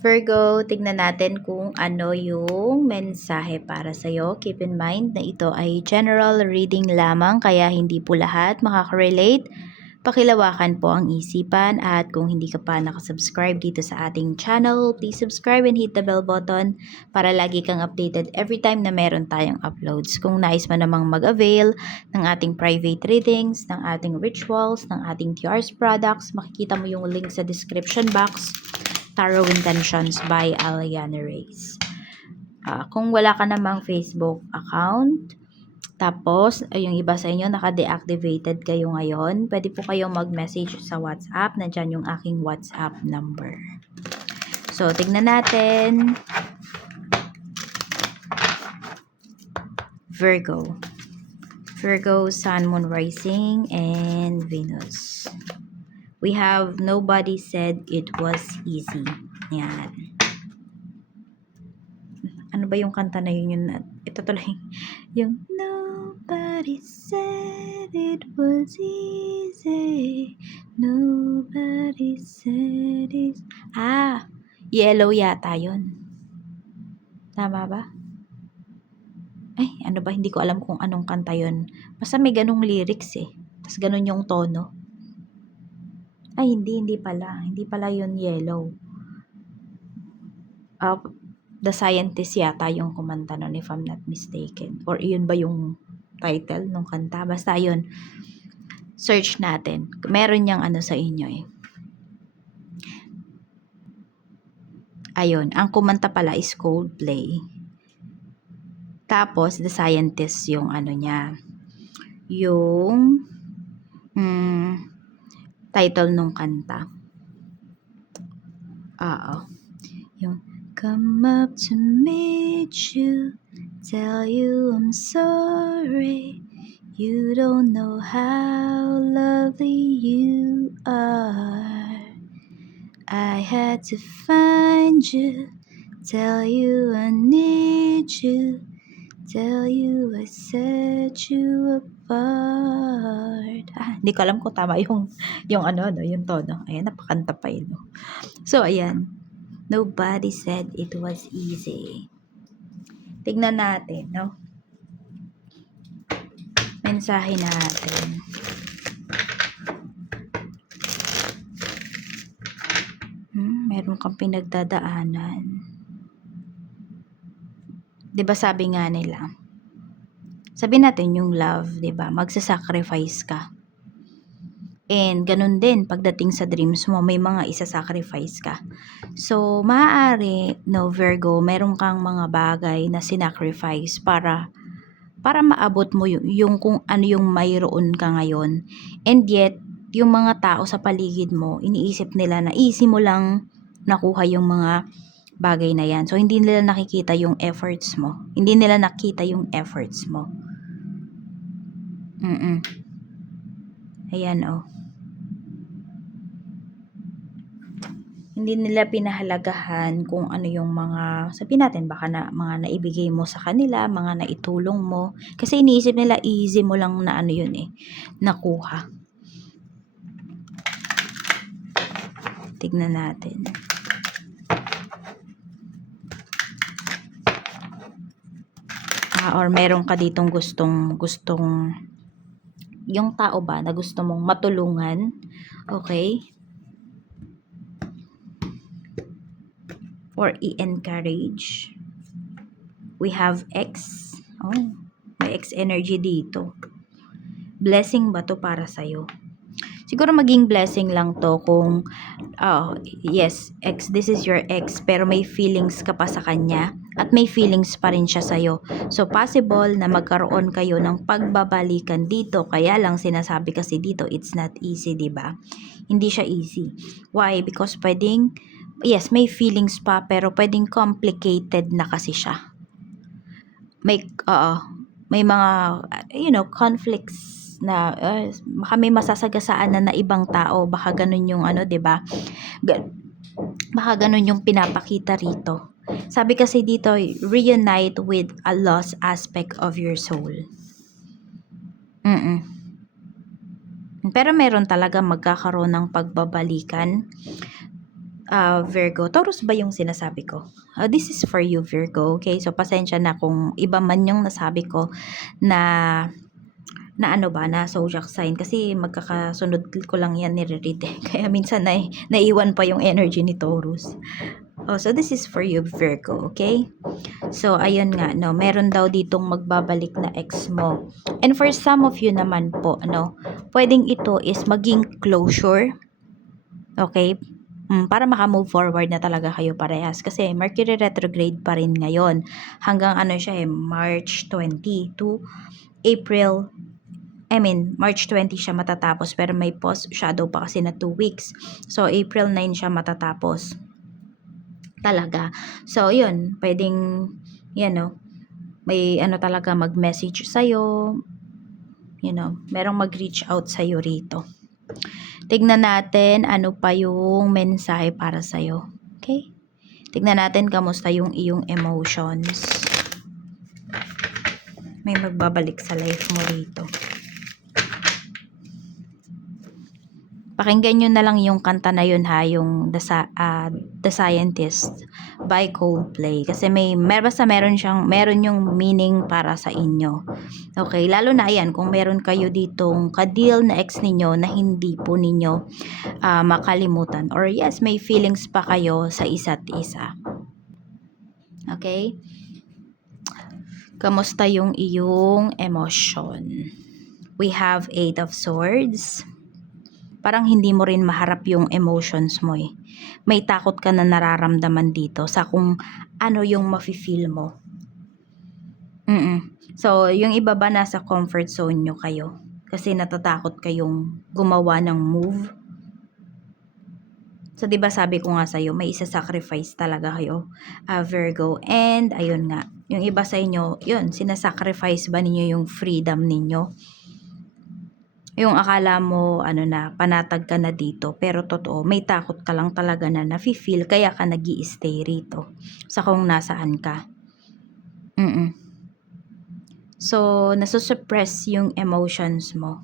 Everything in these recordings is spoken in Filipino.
Virgo, tignan natin kung ano yung mensahe para sa'yo. Keep in mind na ito ay general reading lamang kaya hindi po lahat makaka-relate. Pakilawakan po ang isipan at kung hindi ka pa nakasubscribe dito sa ating channel, please subscribe and hit the bell button para lagi kang updated every time na meron tayong uploads. Kung nais mo namang mag-avail ng ating private readings, ng ating rituals, ng ating TR's products, makikita mo yung link sa description box. Tarot Intentions by Aliana Reyes. Kung wala ka namang Facebook account, tapos yung iba sa inyo naka-deactivated kayo ngayon, pwede po kayong mag-message sa WhatsApp. Nandyan yung aking WhatsApp number. So, tignan natin. Virgo. Virgo, Sun, Moon, Rising, and Venus. We have nobody said it was easy. Yan. Ano ba yung kanta na yun? Ito tuloy. Yung nobody said it was easy. Nobody said it. Yellow yata yun. Tama ba? Ay, ano ba? Hindi ko alam kung anong kanta yun. Basta may ganong lyrics eh. Tapos ganon yung tono. Ay, hindi pala. Hindi pala yun Yellow. The Scientist yata yung kumanta nun, if I'm not mistaken. Or yun ba yung title ng kanta? Basta yun. Search natin. Meron niyang ano sa inyo eh. Ayun. Ang kumanta pala is Coldplay. Tapos, The Scientist yung ano niya. Yung title nung kanta. Yung come up to meet you, tell you I'm sorry. You don't know how lovely you are. I had to find you, tell you I need you, tell you I set you apart. Hindi ko alam kung tama yung yung tono. Ayan, napakanta pa yun. So, ayan. Nobody said it was easy. Tignan natin, no? Mensahe natin. Meron kang pinagdadaanan. 'Di ba sabi nga nila? Sabi natin yung love, 'di ba? Magsa-sacrifice ka. And ganun din pagdating sa dreams mo, may mga isa-sacrifice ka. So, maaari, no, Virgo, meron kang mga bagay na sinacrifice para maabot mo yung kung ano yung mayroon ka ngayon. And yet, yung mga tao sa paligid mo, iniisip nila na easy mo lang nakuha yung mga bagay na yan. So, hindi nila nakikita yung efforts mo. Hindi nila nakita yung efforts mo. Ayan, oh. Hindi nila pinahalagahan kung ano yung mga, sabihin natin, baka na mga naibigay mo sa kanila, mga naitulong mo. Kasi iniisip nila easy mo lang na ano yun eh, nakuha. Tignan natin. Or meron ka ditong gustong yung tao ba na gusto mong matulungan. Okay? Or i-encourage. We have X. May X energy dito. Blessing ba to para sa'yo? Siguro maging blessing lang to kung, yes, X, this is your X, pero may feelings ka pa sa kanya at may feelings pa rin siya sa'yo. So, possible na magkaroon kayo ng pagbabalikan dito. Kaya lang sinasabi kasi dito, it's not easy, diba? Hindi siya easy. Why? Because pwedeng, yes, may feelings pa, pero pwedeng complicated na kasi siya. May mga, conflicts na baka may masasagasaan na ibang tao, baka ganun yung diba? Baka ganun yung pinapakita rito. Sabi kasi dito, reunite with a lost aspect of your soul. Pero meron talaga magkakaroon ng pagbabalikan. Virgo. Taurus ba yung sinasabi ko? This is for you, Virgo. Okay? So, pasensya na kung iba man yung nasabi ko na ano ba, na zodiac sign. Kasi magkakasunod ko lang yan nire-read eh. Kaya minsan naiwan pa yung energy ni Taurus. So this is for you, Virgo. Okay? So, ayun nga, no, meron daw ditong magbabalik na ex mo. And for some of you naman po, pwedeng ito is maging closure. Okay? Para maka-move forward na talaga kayo parehas. Kasi Mercury retrograde pa rin ngayon. Hanggang siya March 20 to March 20 siya matatapos. Pero may post shadow pa kasi na 2 weeks. So, April 9 siya matatapos. Talaga. So, yun. Pwedeng, may talaga mag-message sa'yo. Merong mag-reach out sa'yo rito. Tignan natin ano pa yung mensahe para sa'yo. Okay? Tignan natin kamusta yung iyong emotions. May magbabalik sa life mo rito. Pakinggan nyo na lang yung kanta na yun ha, yung The Scientist by Coldplay. Kasi meron yung meaning para sa inyo. Okay, lalo na yan, kung meron kayo ditong ka-deal na ex ninyo na hindi po ninyo makalimutan. Or yes, may feelings pa kayo sa isa't isa. Okay? Kamusta yung iyong emotion? We have 8 of Swords. Parang hindi mo rin maharap yung emotions mo eh. May takot ka na nararamdaman dito sa kung ano yung mafe-feel mo. So, yung iba ba nasa comfort zone nyo kayo? Kasi natatakot kayong gumawa ng move. So, di ba sabi ko nga sa'yo, may isa-sacrifice talaga kayo, Virgo. And, ayun nga, yung iba sa inyo, yun, sinasacrifice ba ninyo yung freedom ninyo? Yung akala mo, panatag ka na dito, pero totoo, may takot ka lang talaga na nafe-feel, kaya ka nag-i-stay rito, sa kung nasaan ka. So, nasusuppress yung emotions mo.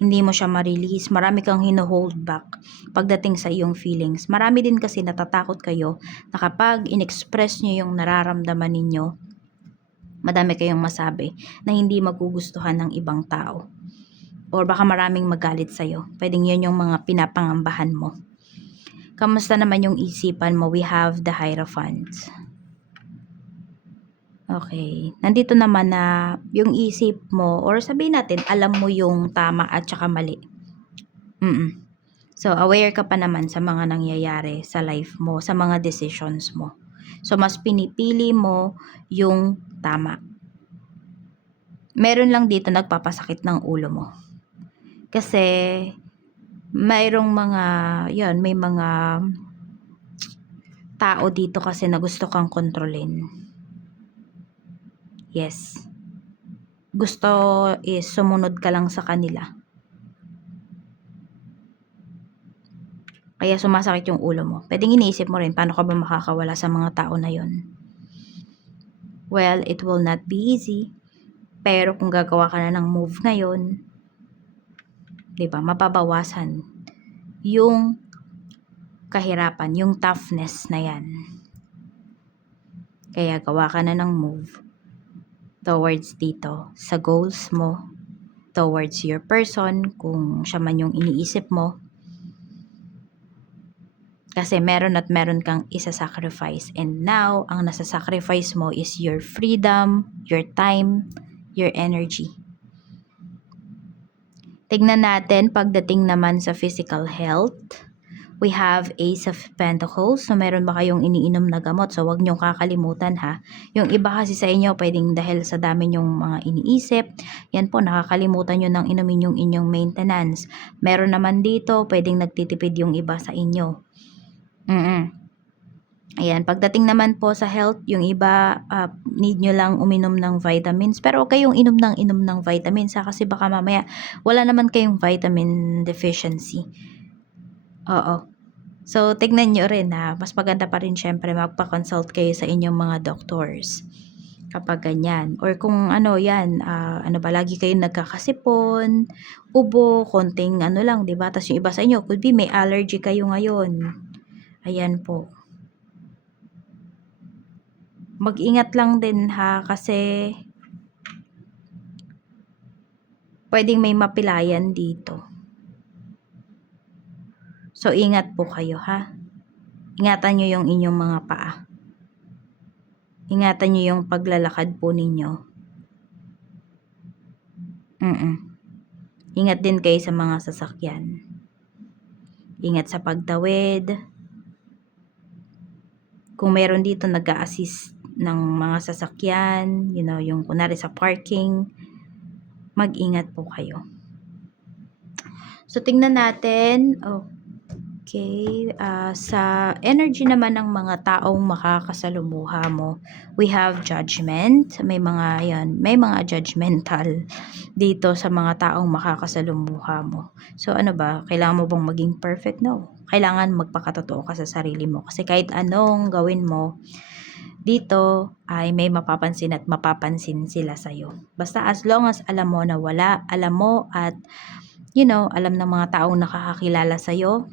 Hindi mo siya ma-release. Marami kang hino-hold back pagdating sa iyong feelings. Marami din kasi natatakot kayo na kapag in-express nyo yung nararamdaman ninyo, madami kayong masabi na hindi magugustuhan ng ibang tao. Or baka maraming magalit sa'yo. Pwedeng yun yung mga pinapangambahan mo. Kamusta naman yung isipan mo? We have the Hierophant. Okay. Nandito naman na yung isip mo, or sabihin natin, alam mo yung tama at saka mali. So, aware ka pa naman sa mga nangyayari sa life mo, sa mga decisions mo. So, mas pinipili mo yung tama. Meron lang dito nagpapasakit ng ulo mo. Kasi, mayroong may mga tao dito kasi na gusto kang kontrolin. Yes. Gusto is sumunod ka lang sa kanila. Kaya sumasakit yung ulo mo. Pwedeng iniisip mo rin, paano ka ba makakawala sa mga tao na yon? Well, it will not be easy. Pero kung gagawa ka na ng move ngayon, diba, mapabawasan yung kahirapan, yung toughness na yan. Kaya gawa ka na ng move towards dito, sa goals mo, towards your person, kung siya man yung iniisip mo. Kasi meron kang isa-sacrifice. And now, ang nasa-sacrifice mo is your freedom, your time, your energy. Tignan natin pagdating naman sa physical health. We have Ace of Pentacles. So, meron ba kayong iniinom na gamot? So, wag niyong kakalimutan ha. Yung iba kasi sa inyo, pwedeng dahil sa dami niyong mga iniisip, yan po, nakakalimutan nyo ng inumin yung inyong maintenance. Meron naman dito, pwedeng nagtitipid yung iba sa inyo. Ayan, pagdating naman po sa health, yung iba, need nyo lang uminom ng vitamins. Pero okay yung inom ng vitamins ha, kasi baka mamaya wala naman kayong vitamin deficiency. Oo. So, tignan nyo rin ha. Mas maganda pa rin syempre magpa-consult kayo sa inyong mga doctors. Kapag ganyan. Or kung lagi kayong nagkakasipon, ubo, konting lang, diba? Tapos yung iba sa inyo, could be may allergy kayo ngayon. Ayan po. Mag-ingat lang din ha, kasi pwedeng may mapilayan dito. So, ingat po kayo ha. Ingatan nyo yung inyong mga paa. Ingatan nyo yung paglalakad po ninyo. Ingat din kayo sa mga sasakyan. Ingat sa pagtawid. Kung meron dito nag-a-assist ng mga sasakyan, you know, yung kunwari sa parking, mag-ingat po kayo. So, tingnan natin. Okay. Sa energy naman ng mga taong makakasalumuha mo, we have judgment. May mga judgmental dito sa mga taong makakasalumuha mo. So, ano ba? Kailangan mo bang maging perfect? No. Kailangan magpakatotoo ka sa sarili mo. Kasi kahit anong gawin mo, dito ay may mapapansin at mapapansin sila sa'yo. Basta as long as alam mo na alam mo at alam ng mga taong nakakakilala sa'yo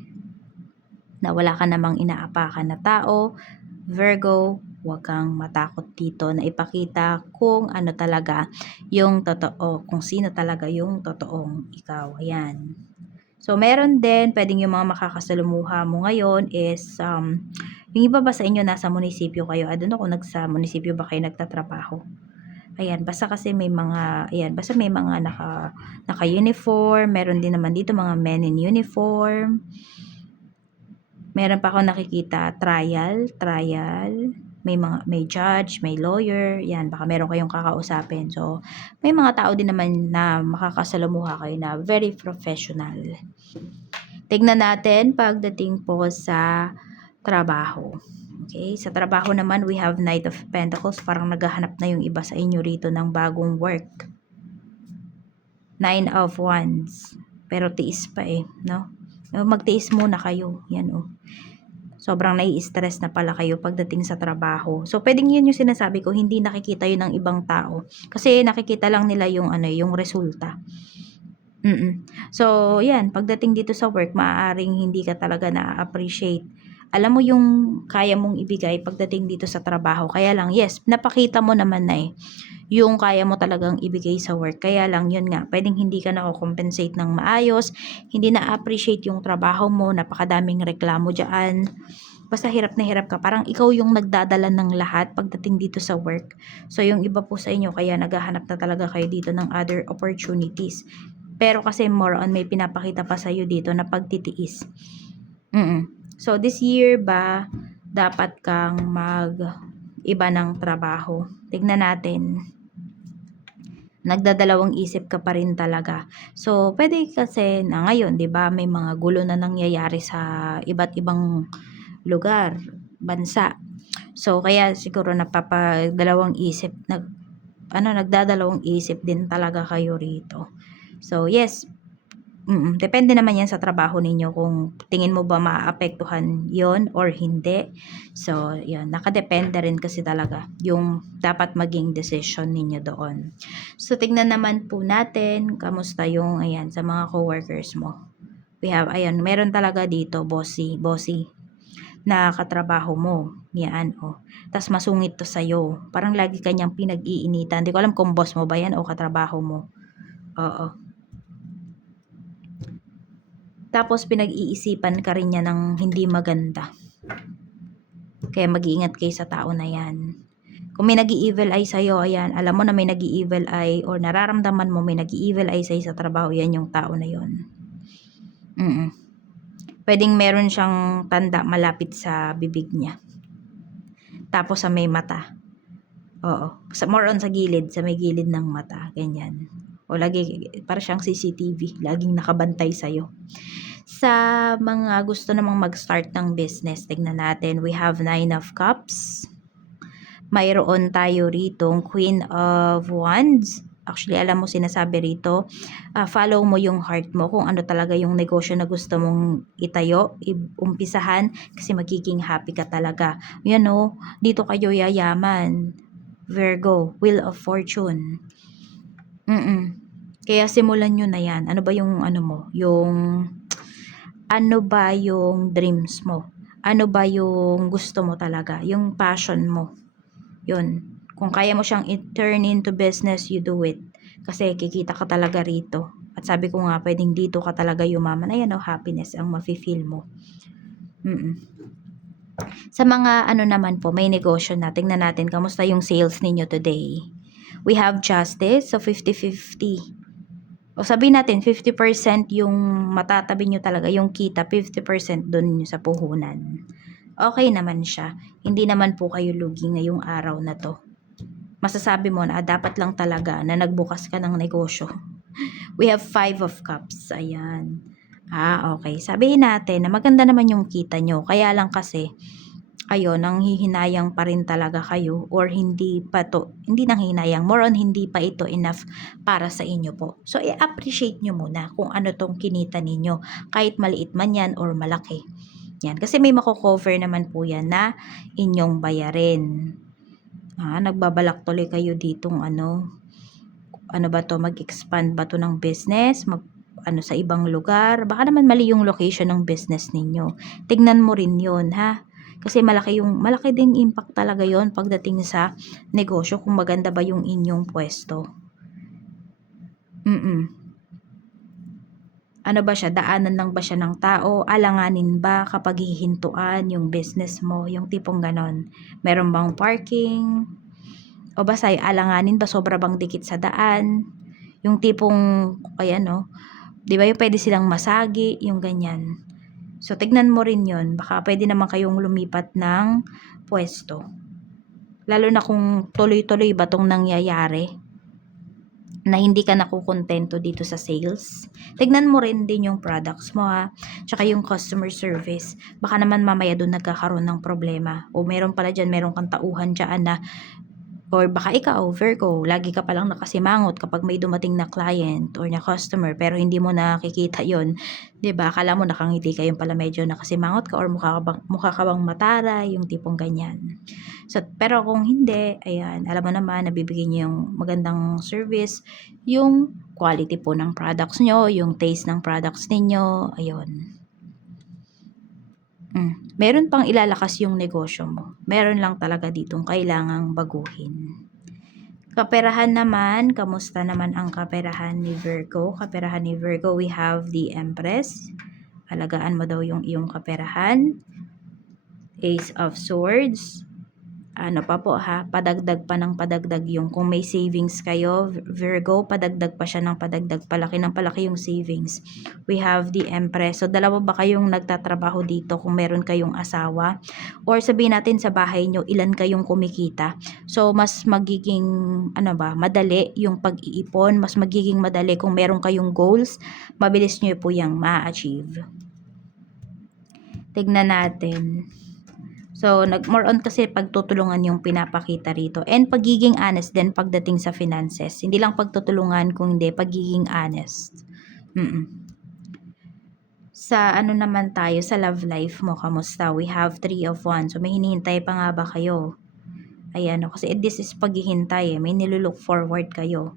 na wala ka namang inaapakan na tao, Virgo, huwag kang matakot dito na ipakita kung ano talaga yung totoo, kung sino talaga yung totoong ikaw. Ayan. So, meron din, pwedeng yung mga makakasalumuha mo ngayon is, yung iba ba sa inyo nasa munisipyo kayo? I don't know kung nasa munisipyo ba kayo nagtatrabaho. Ayan, basta kasi may mga, naka-uniform, meron din naman dito mga men in uniform. Meron pa ako nakikita trial, may judge, may lawyer, yan, baka meron kayong kakausapin. So, may mga tao din naman na makakasalamuha kayo na very professional. Tignan natin pagdating po sa trabaho. Okay, sa trabaho naman, we have Knight of Pentacles. Parang naghahanap na yung iba sa inyo rito ng bagong work. 9 of Wands. Pero tiis pa no? Magtiis muna kayo. Yan sobrang nai-stress na pala kayo pagdating sa trabaho. So, pwedeng yun yung sinasabi ko, hindi nakikita yun ng ibang tao. Kasi nakikita lang nila yung yung resulta. So, yan, pagdating dito sa work, maaaring hindi ka talaga na-appreciate. Alam mo yung kaya mong ibigay pagdating dito sa trabaho. Kaya lang, yes, napakita mo naman na yung kaya mo talagang ibigay sa work. Kaya lang, yun nga, pwedeng hindi ka na-compensate ng maayos, hindi na-appreciate yung trabaho mo, napakadaming reklamo dyan. Basta hirap na hirap ka. Parang ikaw yung nagdadala ng lahat pagdating dito sa work. So, yung iba po sa inyo, kaya naghahanap na talaga kayo dito ng other opportunities. Pero kasi more on may pinapakita pa sa'yo dito na pagtitiis. So, this year ba, dapat kang mag-iba ng trabaho? Tignan natin. Nagdadalawang isip ka pa rin talaga. So, pwede kasi na ngayon, di ba, may mga gulo na nangyayari sa iba't ibang lugar, bansa. So, kaya siguro napapadalawang isip, nagdadalawang isip din talaga kayo rito. So, yes, depende naman yan sa trabaho ninyo kung tingin mo ba maapektuhan yon or hindi. So, yun, nakadepende rin kasi talaga yung dapat maging decision ninyo doon. So, tignan naman po natin kamusta yung, sa mga coworkers mo. We have, meron talaga dito, bossy, na katrabaho mo. Yan, tas masungit to sa'yo. Parang lagi kanyang pinag-iinitan. Hindi ko alam kung boss mo ba yan o katrabaho mo. Oo. Tapos pinag-iisipan ka rin niya ng hindi maganda. Kaya mag-iingat kayo sa tao na yan. Kung may nag-i-evil eye sa'yo, ayan, alam mo na may nag-i-evil eye or nararamdaman mo may nag-i-evil eye sa'yo sa trabaho, yan yung tao na yon. Pwedeng meron siyang tanda malapit sa bibig niya. Tapos sa may mata. Oo. More on sa gilid, sa may gilid ng mata. Ganyan. O lagi, para siyang CCTV. Laging nakabantay sa'yo. Sa mga gusto namang mag-start ng business, tignan natin. We have 9 of Cups. Mayroon tayo rito Queen of Wands. Actually, alam mo, sinasabi rito, follow mo yung heart mo kung ano talaga yung negosyo na gusto mong itayo, umpisahan, kasi magiging happy ka talaga. Yan dito kayo yayaman. Virgo, Wheel of Fortune. Kaya simulan nyo na yan. Ano ba yung ano ba yung dreams mo? ano ba yung gusto mo talaga, yung passion mo. Yun. Kung kaya mo siyang i-turn into business, you do it. Kasi kikita ka talaga rito. At sabi ko nga, pwedeng dito ka talaga yumaman. Ayan o, happiness ang mafe-feel mo. Sa mga ano naman po, may negosyo na. Tingnan natin, kamusta yung sales ninyo today. We have justice, so 50-50. O sabihin natin, 50% yung matatabi nyo talaga, yung kita, 50% dun sa puhunan. Okay naman siya. Hindi naman po kayo lugi ngayong araw na to. Masasabi mo na dapat lang talaga na nagbukas ka ng negosyo. We have 5 of cups. Ayan. Okay. Sabihin natin na maganda naman yung kita nyo. Kaya lang kasi, nanghihinayang pa rin talaga kayo or hindi nanghihinayang, more on hindi pa ito enough para sa inyo po. So, i-appreciate nyo muna kung ano tong kinita ninyo. Kahit maliit man yan or malaki. Yan. Kasi may mako-cover naman po yan na inyong bayarin. Nagbabalak tuloy kayo ditong ano ba to, mag-expand ba to ng business, sa ibang lugar, baka naman mali yung location ng business ninyo. Tignan mo rin yun, ha? Kasi malaki ding impact talaga yon pagdating sa negosyo, kung maganda ba yung inyong pwesto. Ano ba siya, daanan lang ba siya ng tao, alanganin ba kapag hihintuan yung business mo, yung tipong ganon. Meron bang parking, o basta alanganin ba, sobra bang dikit sa daan, yung tipong, di ba yung pwede silang masagi, yung ganyan. So, tignan mo rin yun, baka pwede naman kayong lumipat ng pwesto. Lalo na kung tuloy-tuloy ba tong nangyayari, na hindi ka nakukontento dito sa sales. Tignan mo rin din yung products mo, ha. Tsaka yung customer service. Baka naman mamaya doon nagkakaroon ng problema. O meron pala dyan, meron kang tauhan dyan na, or baka ikaw, Virgo, lagi ka palang nakasimangot kapag may dumating na client or na customer, pero hindi mo nakikita yon, 'di ba? Akala mo nakangiti ka, yung pala medyo nakasimangot ka or mukha ka bang matara, yung tipong ganyan. So, pero kung hindi, ayan, alam mo naman, nabibigyan niyo yung magandang service, yung quality po ng products nyo, yung taste ng products ninyo, ayun. Meron pang ilalakas yung negosyo mo. Meron lang talaga ditong kailangang baguhin. Kaperahan naman, kamusta naman ang kaperahan ni Virgo? Kaperahan ni Virgo, we have the Empress. Alagaan mo daw yung iyong kaperahan. Ace of Swords. Ano pa po, ha? Padagdag pa ng padagdag yung, kung may savings kayo, Virgo, padagdag pa siya ng padagdag, palaki ng palaki yung savings. We have the Empress. So, dalawa ba kayong nagtatrabaho dito kung meron kayong asawa? Or sabihin natin sa bahay nyo, ilan kayong kumikita? So, mas magiging, madali yung pag-iipon, mas magiging madali kung meron kayong goals, mabilis nyo po yung ma-achieve. Tignan natin. So, more on kasi pagtutulungan yung pinapakita rito. And pagiging honest din pagdating sa finances. Hindi lang pagtutulungan, kung hindi, pagiging honest. Sa naman tayo, sa love life mo, kamusta? We have 3 of Wands. So, may hinihintay pa nga ba kayo? Ayan, kasi this is paghihintay. May nilulook forward kayo.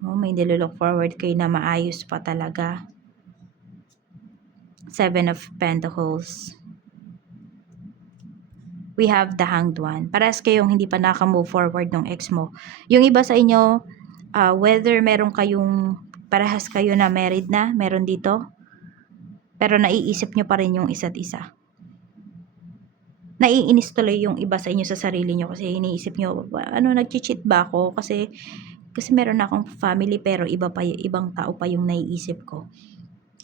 May nilulook forward kayo na maayos pa talaga. 7 of Pentacles. We have the Hanged One. Parehas kayong hindi pa naka-move forward ng ex mo. Yung iba sa inyo, whether meron kayong, parehas kayo na married na, meron dito, pero naiisip nyo pa rin yung isa't isa. Naiinis tuloy yung iba sa inyo sa sarili nyo kasi iniisip nyo, nag-cheat ba ako? Kasi meron na akong family pero ibang tao pa yung naiisip ko.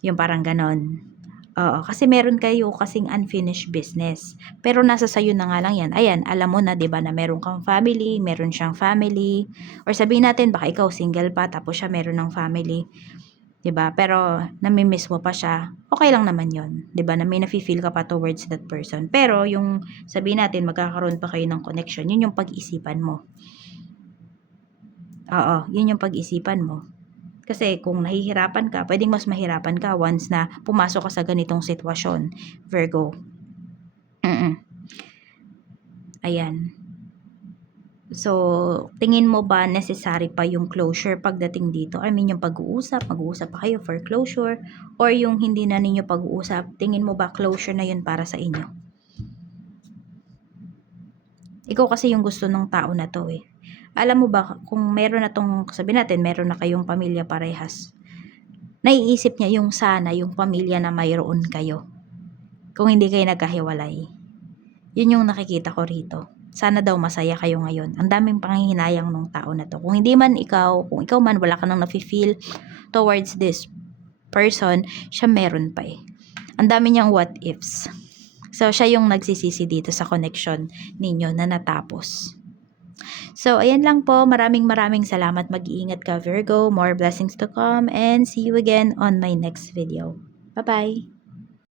Yung parang ganon. Oo, kasi meron kayo kasing unfinished business. Pero nasa sayo na nga lang yan. Ayan, alam mo na 'di ba na meron kang family, meron siyang family. Or sabihin natin baka ikaw single pa tapos siya meron ng family. 'Di ba? Pero nami-miss mo pa siya. Okay lang naman 'yon. 'Di ba? Na may nafi-feel ka pa towards that person. Pero yung sabihin natin magkakaroon pa kayo ng connection, yun yung pag-isipan mo. Oo, yun yung pag-isipan mo. Kasi kung nahihirapan ka, pwedeng mas mahirapan ka once na pumasok ka sa ganitong sitwasyon, Virgo. Ayan. So, tingin mo ba necessary pa yung closure pagdating dito? I mean, yung pag-uusap, mag-uusap pa kayo for closure, or yung hindi na ninyo pag-uusap, tingin mo ba closure na yun para sa inyo? Ikaw kasi yung gusto ng tao na to eh. Alam mo ba, kung meron na tong, sabihin natin, meron na kayong pamilya parehas, naiisip niya yung sana, yung pamilya na mayroon kayo. Kung hindi kayo nagkahiwalay. Yun yung nakikita ko rito. Sana daw masaya kayo ngayon. Ang daming panghihinayang ng tao na to. Kung hindi man ikaw, kung ikaw man wala ka nang nafe-feel towards this person, siya meron pa eh. Ang dami niyang what ifs. So, siya yung nagsisisi dito sa connection ninyo na natapos. So, ayan lang po. Maraming salamat. Mag-iingat ka, Virgo. More blessings to come. And see you again on my next video. Bye-bye!